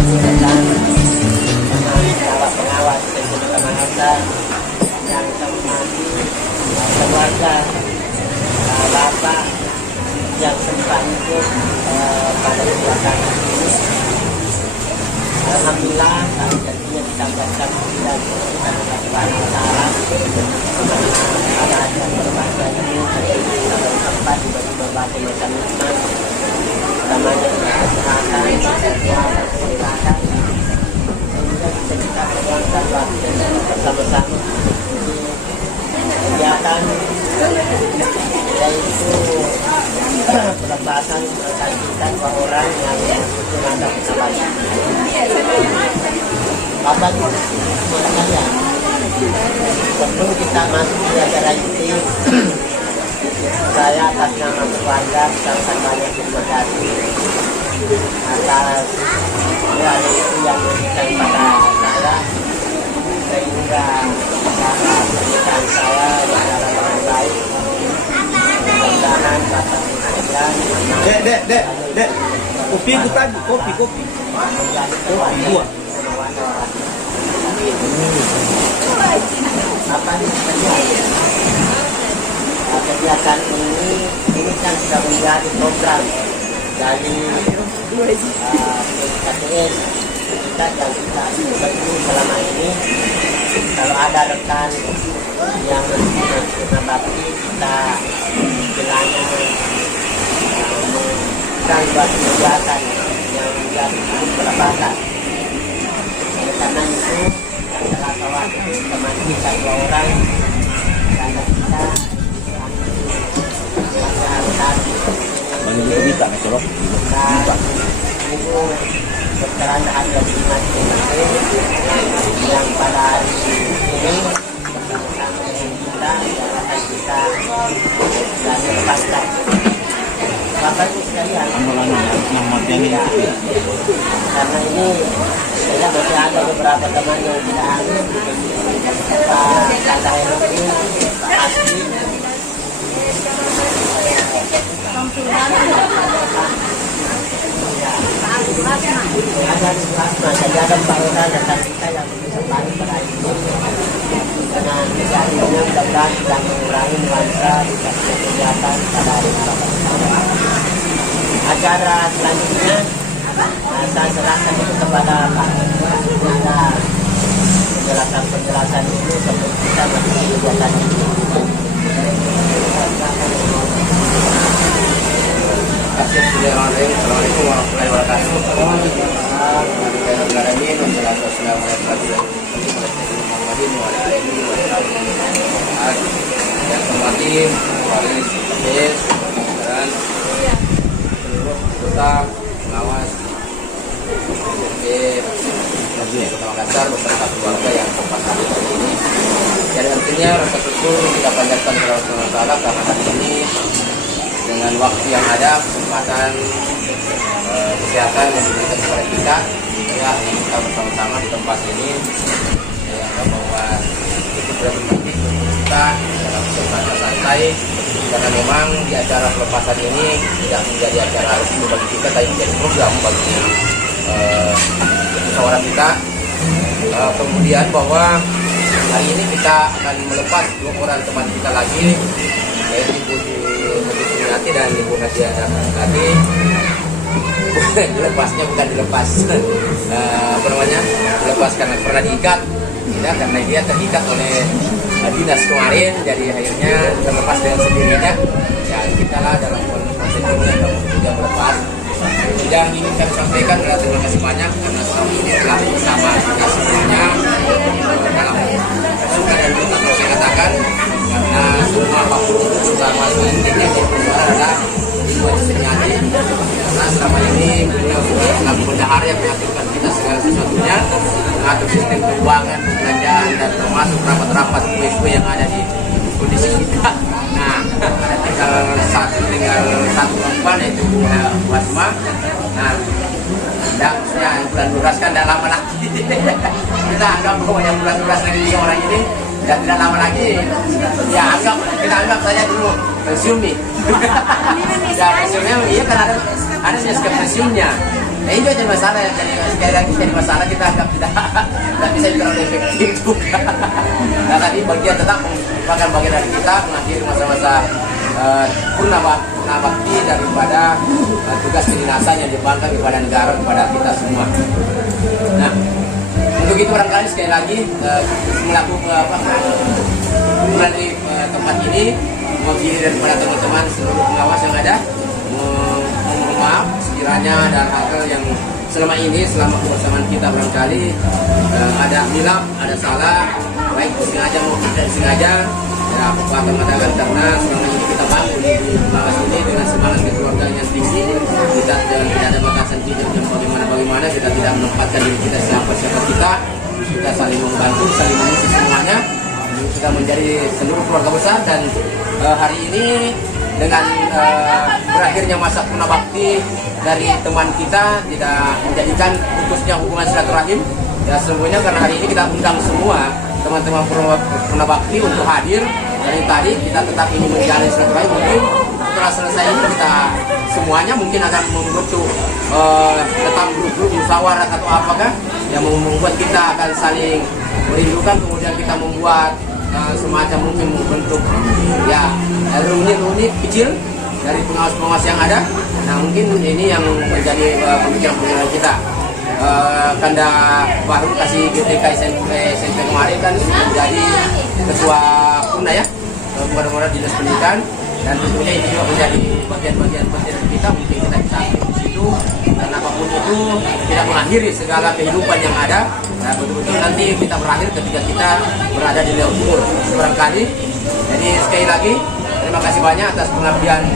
datang sama pengawas kecamatan yang terhormati keluarga bapak yang sempat ikut pada belakangan ini. Alhamdulillah kami tentunya disampaikan dan kita melakukan masalah ada yang berbahasa ini dalam tempat dibagi berbagai macam nikmat utamanya kesehatan, kesehatan, kesehatan sehingga bisa kita perjuangkan bersama-sama kegiatan yaitu pelepasan berkaitan dua orang yang menghadap kesalahan. Bapak Ibu sekalian, sebelum kita masuk ke acara ini, saya atas nama keluarga ucapkan banyak terima kasih atas doa itu yang diberikan pada saya sehingga cara pernikahan saya berjalan dengan baik. Mudah-mudahan bapak pengadilan. Dek, kopi itu tadi, kopi dua. Apa kegiatan ini kan sudah menjadi program dari KTS kita yang kita itu selama ini. Kalau ada rekan yang menabati kita istilahnya bukan buat kegiatan yang menjadi pelepasan. Karena itu adalah kawan teman kita dua orang karena kita bisa coba itu berkeran ada di masing-masing yang pada hari ini bersama-sama dengan kita akan kita dan melepaskan. Bapak Ibu sekalian, karena ini saya masih ada beberapa teman yang tidak hadir, Pak Kata ini, Pak Asli, ada Pak Roda dan kita yang bersama pada ini dengan kejadiannya mudah-mudahan tidak mengurangi nuansa di kegiatan pada hari ini. Acara selanjutnya saya serahkan itu kepada Pak Ketua penjelasan itu sebelum kita masuk kegiatan ini. Assalamualaikum warahmatullahi wabarakatuh. Yang hormati wali KTS dan seluruh anggota pengawas Kota Makassar beserta keluarga yang sempat hadir hari ini. Jadi artinya rasa syukur kita panjatkan kepada Allah SWT karena hari ini dengan waktu yang ada kesempatan kesehatan yang diberikan kepada kita, ya kita bersama-sama di tempat ini. Saya anggap bahwa itu sudah menjadi kita dalam suasana santai karena memang di acara pelepasan ini tidak menjadi acara resmi bagi kita, tapi menjadi program bagi musyawarah kita. Kemudian bahwa hari ini kita akan melepas dua orang teman kita lagi, yaitu Ibu Sumiati dan Ibu Nadia tadi. Dilepasnya bukan dilepas apa namanya, dilepas karena pernah diikat, tidak, karena dia terikat oleh dinas kemarin, jadi akhirnya terlepas dengan sendirinya. Ya kita lah dalam proses ini yang sudah melepas. Yang ingin kami sampaikan adalah terima kasih banyak karena selama ini telah bersama kita semuanya dalam suka dan duka, kalau saya katakan, karena semua apapun itu sudah masuk intinya di luar adalah Ibu Sumiati, karena selama ini beliau telah bendahara yang mengaturkan kita segala sesuatunya, mengatur sistem keuangan, pembelanjaan, dan termasuk rapat-rapat kue-kue yang ada di kondisi kita. Nah, tinggal satu perempuan yaitu Bu Asma. Nah, ya bulan beras kan tidak lama lagi. Kita anggap bahwa yang bulan beras lagi orang ini ya tidak lama lagi. Ya kita anggap saja dulu pensiun nih. Ya pensiunnya iya kan ada pensiunnya. Nah itu jadi masalah, jadi sekali lagi jadi masalah kita anggap tidak bisa terlalu efektif juga. Nah tadi bagian tetap merupakan bagian dari kita mengakhiri masa-masa purna bakti daripada tugas kedinasan yang diembankan kepada negara, kepada kita semua. Nah untuk itu barangkali sekali lagi selaku melalui tempat ini mewakili daripada teman-teman seluruh pengawas yang ada, mohon maaf sekiranya ada hal-hal yang selama ini selama kebersamaan kita barangkali ada hilaf, ada salah, baik sengaja maupun tidak sengaja. Ya, aku akan mengatakan karena selama ini kita bangun di pengawas ini dengan semangat kekeluargaan yang tinggi, kita tidak ada batasan tidur dan bagaimana kita tidak menempatkan diri kita siapa kita saling membantu, saling mengisi semuanya. Kita menjadi seluruh keluarga besar dan hari ini dengan berakhirnya masa purna bakti dari teman kita tidak menjadikan putusnya hubungan silaturahim. Ya semuanya karena hari ini kita undang semua teman-teman purna bakti untuk hadir. Dari tadi kita tetap ingin menjalin silaturahim, mungkin setelah selesai ini kita semuanya mungkin akan membentuk tetap grup-grup musyawarah atau apakah yang membuat kita akan saling merindukan, kemudian kita membuat semacam mungkin membentuk ya reuni kecil dari pengawas-pengawas yang ada. Nah mungkin ini yang menjadi pemikiran kita. Kanda baru kasih GTK SMP kemarin kan menjadi ketua purna ya, mudah-mudahan dinas pendidikan, dan tentunya itu juga menjadi bagian-bagian penting kita, mungkin kita bisa aktif di situ dan apapun itu tidak mengakhiri segala kehidupan yang ada. Nah betul-betul nanti kita berakhir ketika kita berada di level umur barangkali. Jadi sekali lagi terima kasih banyak atas pengabdian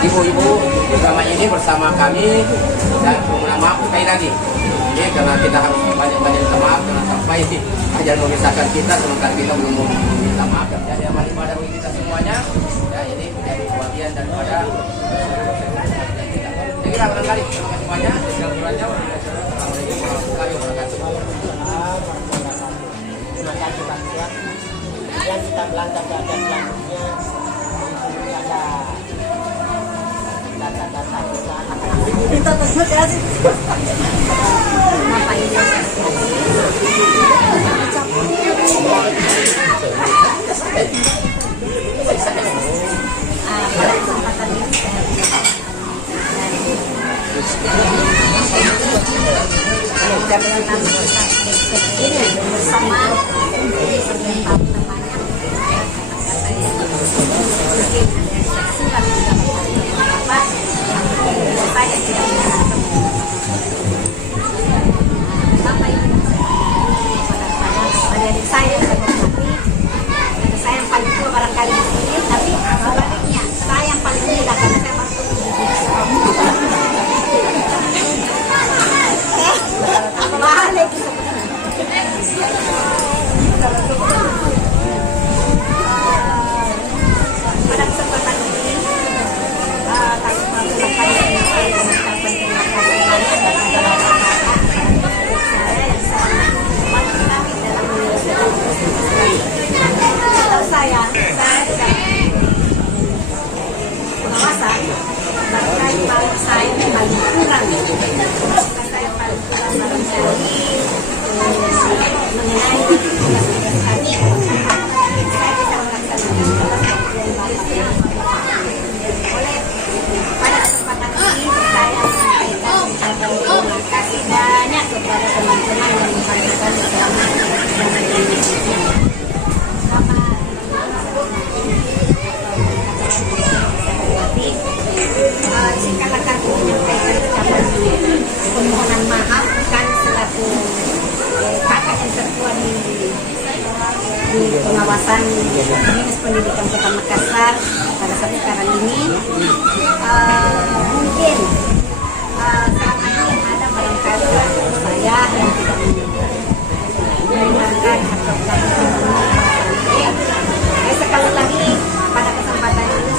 ibu-ibu selama ini bersama kami, dan mohon maaf sekali lagi ini karena kita harus banyak-banyak minta maaf karena sampai ajar memisahkan kita sementara kita belum meminta maaf. Jadi amal ibadah bagi kita semuanya ya, ini menjadi bagian daripada kita. Saya kira barangkali terima kasih banyak. Assalamualaikum warahmatullahi wabarakatuh. Terima kasih Pak Tuan. Kemudian kita melangkah ke atas selanjutnya. Ini ada data-data Kita terus kasih. Apa ini? Pada kesempatan ini saya bersama saya yang paling tua barangkali di sini, tapi sebaliknya saya yang paling muda karena saya masuk balik. Pada kesempatan ini kami mengucapkan terima kasih saya pengawasan barangkali paling saya paling kurang saya paling kurang barangkali mengenai tugas-tugas kami. Saya bisa melaksanakan oleh pada kesempatan ini saya menyampaikan terima kasih banyak kepada teman-teman yang membantu selama Singkatlah kami menyampaikan ucapan permohonan maaf kan selaku kakak yang tertua di pengawasan Dinas Pendidikan Kota Makassar pada saat sekarang ini. Mungkin selama ini yang ada barangkali saya yang tidak mendengarkan atau tidak sekali lagi pada kesempatan ini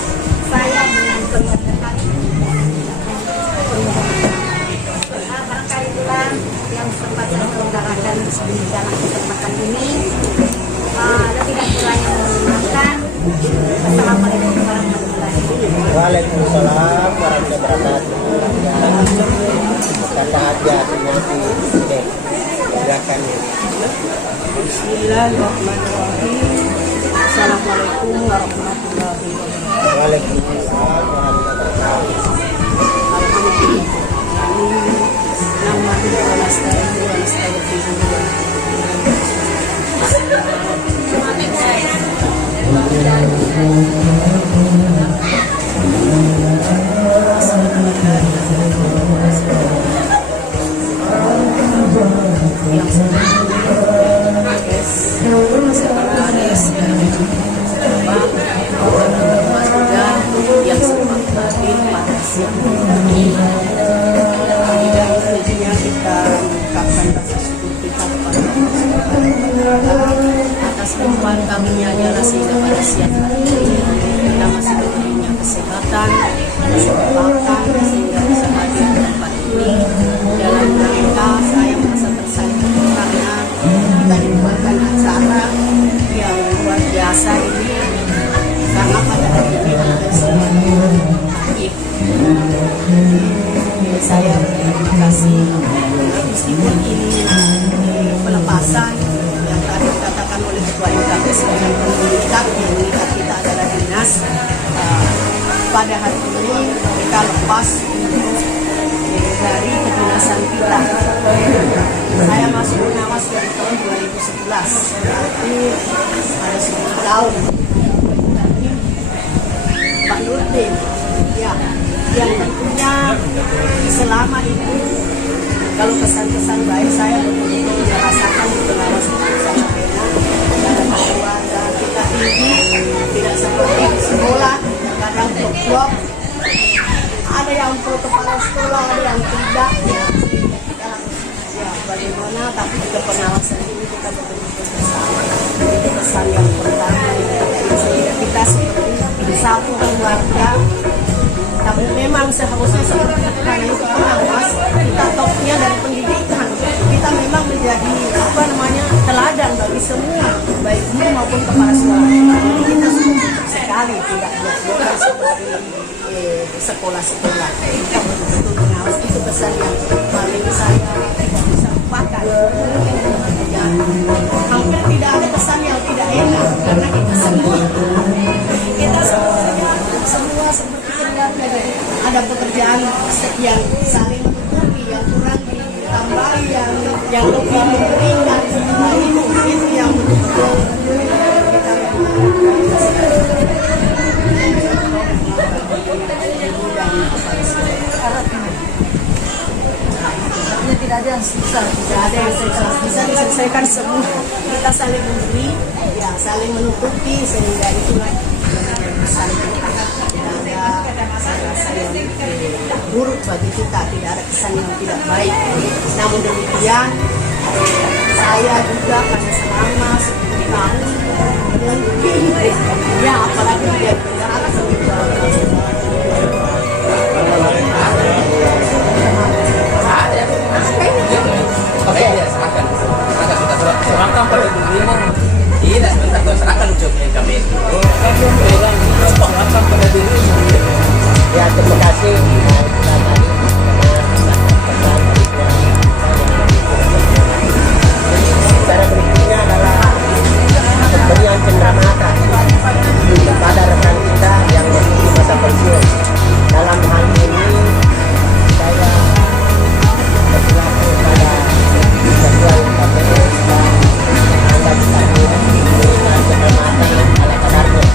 saya dengan keluarga kami barangkali pula yang sempat saya utarakan di dalam kesempatan ini lebih dan kurangnya mengucapkan Assalamualaikum warahmatullahi yang sempat hadir pada siang ini. Dan tentunya kita mengucapkan rasa syukur kita kepada Allah Subhanahu wa Ta'ala atas kemampuan kami-Nya sehingga pada siang hari ini kita masih diberinya kesehatan, kesempatan sehingga bisa hadir di tempat ini dalam rangka saya merasa tersanjung karena kita dibuatkan acara yang luar biasa ini karena pada hari ini ada semuanya hadir. Saya berterima kasih meskipun ini pelepasan yang tadi dikatakan oleh Ketua MKPS dengan mengikat yang mengikat kita adalah dinas. Pada hari ini kita lepas dari kedinasan kita. Saya masuk pengawas dari tahun 2011, berarti ada 10 tahun. Pak Nurdin, ya, yang tentunya selama itu kalau kesan-kesan baik saya betul-betul merasakan di pengawas itu sangat enak dalam keluarga kita tinggi, tidak seperti di sekolah, kadang blok-blok, ada yang pro kepala sekolah, ada yang tidak, ya bagaimana, tapi juga pengawasan ini kita betul-betul bersama. Itu kesan yang pertama sehingga kita seperti satu keluarga. Tapi memang seharusnya seperti itu karena itu pengawas kita topnya dari pendidikan, kita memang menjadi teladan bagi semua baik guru maupun kepala sekolah. Jadi kita sukses sekali tidak blok-blokan seperti sekolah-sekolah. Kita betul-betul pengawas, itu kesan yang paling saya tidak bisa lupakan. Ya, hampir tidak ada kesan yang tidak enak karena kita semua seperti keluarga. Jadi ada pekerjaan yang saling menutupi, yang kurang ditambahi, yang lebih memberikan. Nah, itu yang betul-betul kita tidak ada yang susah, bisa diselesaikan semua. Kita saling memberi, ya saling menutupi sehingga itulah saling tidak buruk bagi kita, tidak ada kesan yang tidak baik. Namun demikian saya juga karena selama 10 tahun mungkin ya apalagi dia berjalan serahkan pada dirimu. Tidak, sebentar kau serahkan ucapnya kami. Serahkan pada dirimu. Ya, terima kasih. Cara berikutnya adalah pemberian cenderamata kepada rekan kita yang memiliki masa pensiun. Dalam hal ini saya berlaku pada ketua KPS dan anda bisa memberikan cenderamata ala kadarnya.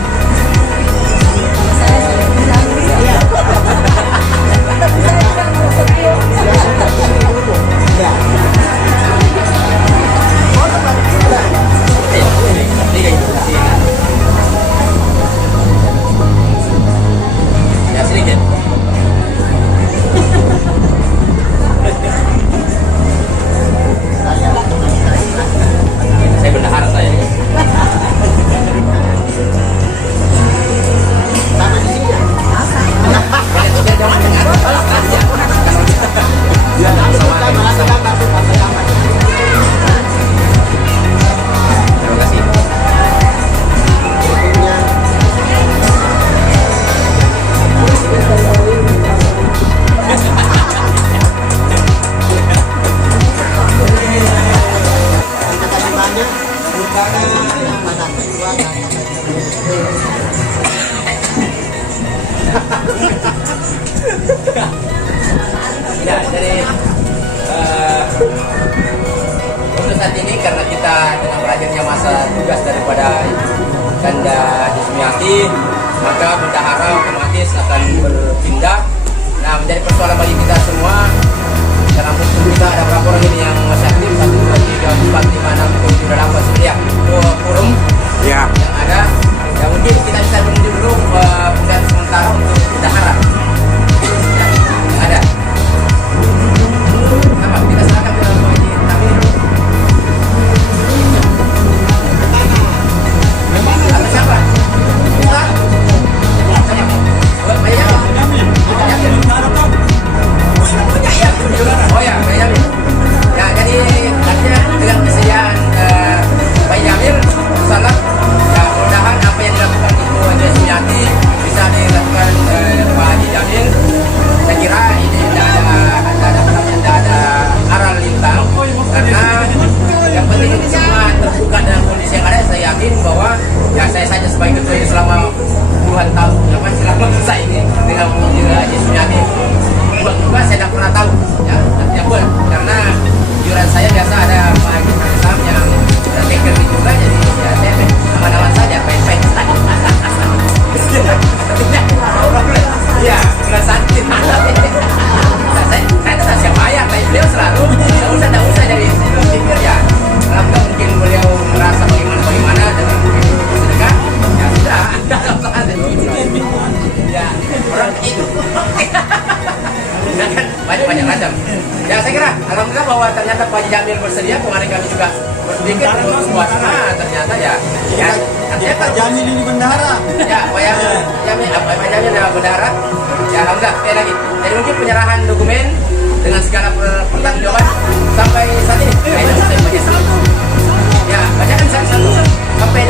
Anies akan berpindah. Nah, menjadi persoalan bagi kita semua. Dalam hukum kita ada berapa orang ini yang masih aktif? 1, 2, 3, 4, 5, 6, 7, 8, 9 ya. Forum yang ada. Ya mungkin kita bisa menunggu dulu dan sementara untuk bendahara yang ada. Apa? Kita serahkan ke dalam ini. Tapi atas siapa? Kita? Siapa? Pak Yamin? Oh ya, Pak Yamin. Ya, jadi artinya dengan kesediaan Pak Yamin, salah. Ya, mudah-mudahan apa yang dilakukan Ibu Haji Sumiati bisa dilakukan Pak Haji Jamil. Saya kira ini tidak ada aral lintang, karena yang penting ini semua terbuka dengan kondisi yang ada. Saya yakin bahwa ya saya saja sebagai ketua ini selama puluhan tahun, selama saya ini dengan Ibu Haji Sumiati, buat juga saya tidak pernah tahu, ya artinya pun karena juran saya biasa ada Pak Haji Sam yang teker juga, jadi ya saya aman-aman saja, baik-baik saja. Iya, nggak sakit. Saya tidak siapa ya, tapi beliau selalu tidak usah dari pikir ya. Kalau mungkin beliau merasa bagaimana dengan sedekah, ya sudah. Ya, orang itu. Ya kan banyak macam. Ya saya kira alhamdulillah bahwa ternyata Pak Haji Jamil bersedia, kemarin kami juga berpikir puasa, ternyata ya artinya Pak Jamil ini bendahara. Ya, Pak Jamil adalah bendahara. Ya alhamdulillah sekali lagi. Jadi mungkin penyerahan dokumen dengan segala pertanggungjawaban sampai saat ini. Ya bacakan satu sampai